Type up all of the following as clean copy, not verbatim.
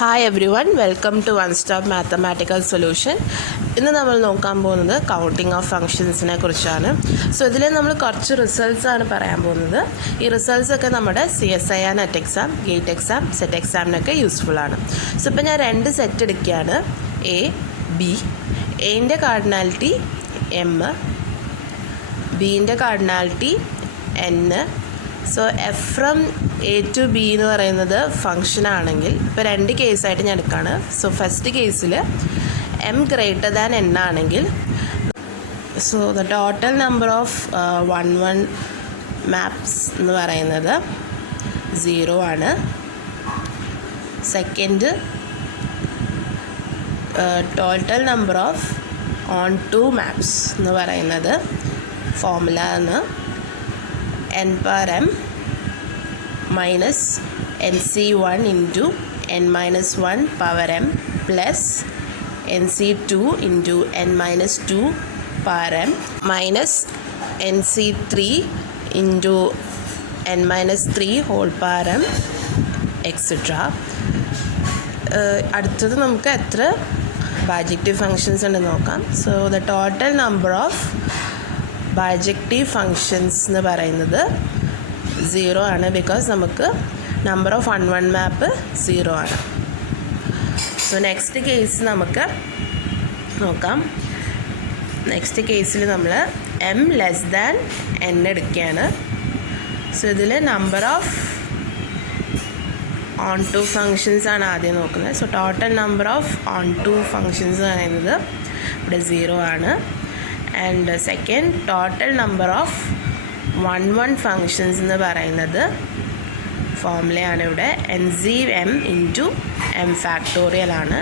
Hi everyone, welcome to One Stop Mathematical Solution. ഇന്ന് നമ്മൾ നോക്കാൻ പോകുന്നത് കൗണ്ടിങ് ഓഫ് ഫങ്ഷൻസിനെ കുറിച്ചാണ്. സോ ഇതിൽ നമ്മൾ കുറച്ച് റിസൾട്ട്സ് ആണ് പറയാൻ പോകുന്നത്. ഈ റിസൾട്ട്സ് ഒക്കെ നമ്മുടെ CSIR NET exam, GATE exam, SET എക്സാമിനൊക്കെ യൂസ്ഫുൾ ആണ്. സോ ഇപ്പോൾ ഞാൻ രണ്ട് സെറ്റ് എടുക്കുകയാണ്, എ ബി. എൻ്റെ കാർഡിനാലിറ്റി എം, ബീൻ്റെ cardinality n. So f from A to B എന്ന് പറയുന്നത് ഫങ്ഷൻ ആണെങ്കിൽ ഇപ്പോൾ രണ്ട് കേസായിട്ട് ഞാൻ എടുക്കുകയാണ്. സോ ഫസ്റ്റ് കേസിൽ എം ഗ്രേറ്റർ ദാൻ എൻ ആണെങ്കിൽ so the total number of 1 maps എന്ന് പറയുന്നത് 0 ആണ്. Second total number of onto maps എന്ന് പറയുന്നത് ഫോർമുല ആണ് n power m minus nc1 into n minus 1 power m plus nc2 into n minus 2 power m minus nc3 into n minus 3 whole power m etc. അടുത്തത് നമുക്ക് എത്ര bijective functions ഉണ്ടെന്ന് നോക്കാം. So the total number of bijective functions എന്ന് പറയുന്നത് 0 ആണ്, because നമുക്ക് number of 1 മാപ്പ് 0 ആണ്. സോ നെക്സ്റ്റ് കേസ് നമുക്ക് നോക്കാം. നെക്സ്റ്റ് കേസിൽ നമ്മൾ എം ലെസ് ദാൻ എൻ എടുക്കുകയാണ്. സോ ഇതിൽ number of onto functions ആണ് ആദ്യം നോക്കുന്നത്. So total number of onto functions പറയുന്നത് ഇവിടെ 0 ആണ്. And second total number of 1 functions എന്ന് പറയുന്നത് ഫോർമുലയാണ് ഇവിടെ NCM ഇൻറ്റു എം ഫാക്ടോറിയൽ ആണ്.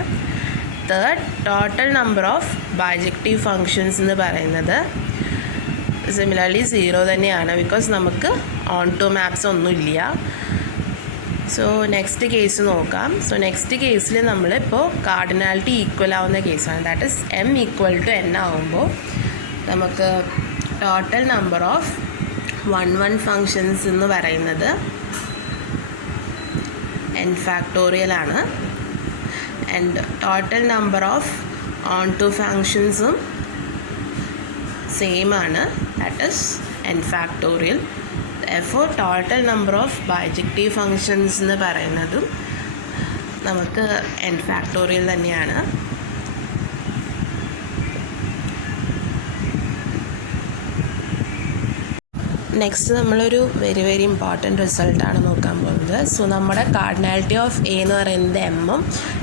Third total number of bijective functions എന്ന് പറയുന്നത് സിമിലർലി 0 തന്നെയാണ്, ബിക്കോസ് നമുക്ക് ഓൺ ടു മാപ്സ് ഒന്നുമില്ല. സോ നെക്സ്റ്റ് കേസ് നോക്കാം. സോ നെക്സ്റ്റ് കേസിൽ നമ്മളിപ്പോൾ കാർഡിനാലിറ്റി ഈക്വൽ ആവുന്ന കേസാണ്. That is M equal to N ആവുമ്പോൾ നമുക്ക് ടോട്ടൽ നമ്പർ ഓഫ് 1 ഫങ്ഷൻസ് എന്ന് പറയുന്നത് n ഫാക്ടോറിയൽ ആണ്. And total number of onto ഫങ്ഷൻസും സെയിം ആണ്, that is n factorial. therefore total number of bijective functions എന്ന് പറയുന്നതും നമുക്ക് n ഫാക്ടോറിയൽ തന്നെയാണ്. നെക്സ്റ്റ് നമ്മളൊരു വെരി ഇമ്പോർട്ടൻറ്റ് റിസൾട്ടാണ് നോക്കാൻ പോകുന്നത്. സോ നമ്മുടെ കാർഡിനാലിറ്റി ഓഫ് എ എന്ന് പറയുന്നത് എമ്മും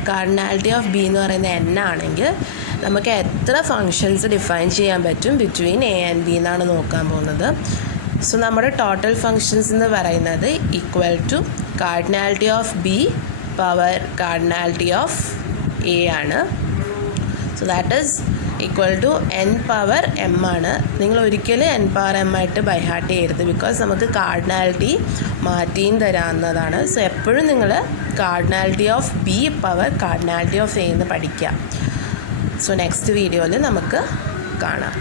കാർഡിനാലിറ്റി ഓഫ് ബി എന്ന് പറയുന്നത് എൻ ആണെങ്കിൽ നമുക്ക് എത്ര ഫങ്ഷൻസ് ഡിഫൈൻ ചെയ്യാൻ പറ്റും ബിറ്റ്വീൻ എ ആൻഡ് ബി എന്നാണ് നോക്കാൻ പോകുന്നത്. സോ നമ്മുടെ ടോട്ടൽ ഫങ്ഷൻസ് എന്ന് പറയുന്നത് equal to cardinality of B power cardinality of A ആണ്. So that is equal to n power m ആണ്. നിങ്ങൾ ഒരിക്കലും n പവർ m ആയിട്ട് ബൈ ഹാർട്ട് ചെയ്യരുത്, ബിക്കോസ് നമുക്ക് കാർഡിനാലിറ്റി മാറ്റിയും തരാവുന്നതാണ്. സോ എപ്പോഴും നിങ്ങൾ cardinality of B power cardinality of A എന്ന് പഠിക്കുക. സോ നെക്സ്റ്റ് വീഡിയോയിൽ നമുക്ക് കാണാം.